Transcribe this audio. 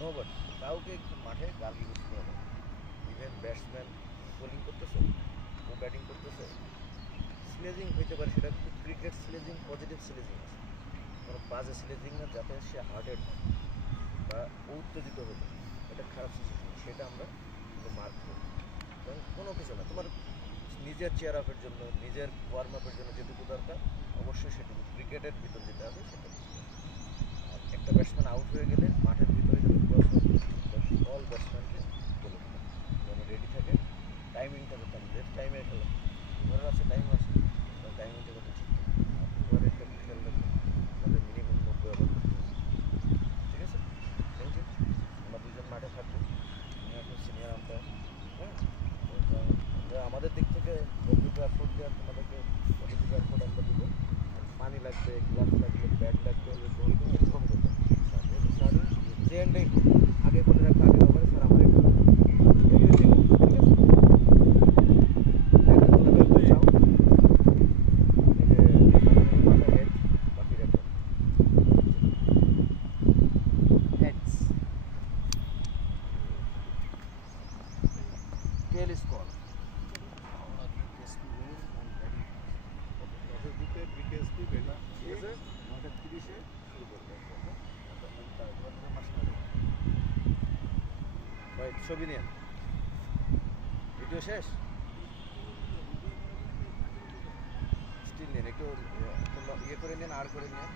নোবট কাউকে একটু মাঠে গালি ইউজ করা যাবে। ইভেন ব্যাটসম্যান বোলিং করতেছে, ও ব্যাটিং করতেছে, স্লেজিং হইতে পারে, সেটা কিন্তু ক্রিকেট স্লেজিং, পজিটিভ স্লেজিং আছে, কোনো বাজে স্লেজিং না, যাতে সে হার্টেড বা উত্তেজিত হলো, এটা খারাপ সিচুয়েশন, সেটা আমরা কিন্তু মার্ক করি। কারণ কোনো কিছু না, তোমার নিজের চেয়ার আপের জন্য, নিজের ওয়ার্ম আপের জন্য যেটুকু দরকার অবশ্যই সেটুকু ক্রিকেটের ভিতর যেটা আছে সেটা। আর একটা ব্যাটসম্যান আউট হয়ে গেলে মাঠের ভিতরে যদি অল ব্যাটসম্যানকে বলে দিলাম যেন রেডি থাকে, টাইমিংটা করতাম, লেট টাইমে খেলা, ওভার আছে, টাইম আছে, টাইমিংটা করতে ঠিক ওভারের ক্ষেত্রে খেয়াল রাখবে, আমাদের মিনিমাম 90 ওভার করতে হবে। ঠিক আছে, থ্যাংক ইউ। আমরা দুজন মাঠে থাকবো, আমি এখন সিনিয়র আম্পায়ার। হ্যাঁ, আমরা আমাদের দিক থেকে যতটুকু এফোর্ট দেওয়ার তোমাদেরকে ততটুকু এফোর্ট আমরা দেবো। পানি লাগবে, গ্লাভস লাগবে, ব্যাট লাগবে, ইনফর্ম করতে হবে। স্যার যে এন্ডেই আগে বলে রাখবে, আগে ওভারে স্যার আমার একটু এভরিথিং, ঠিক আছে। একটা তোলা বের করে যাও, মাথা হেড, বাকি রাখো heads. Tail is call BKSP বেলা ঠিক আছে। 9:30-এ শুরু করবে। ভাই ছবি নিন, ভিডিও শেষ, স্টিল নিন, একটু ইয়ে করে নিন, আর করে নিন।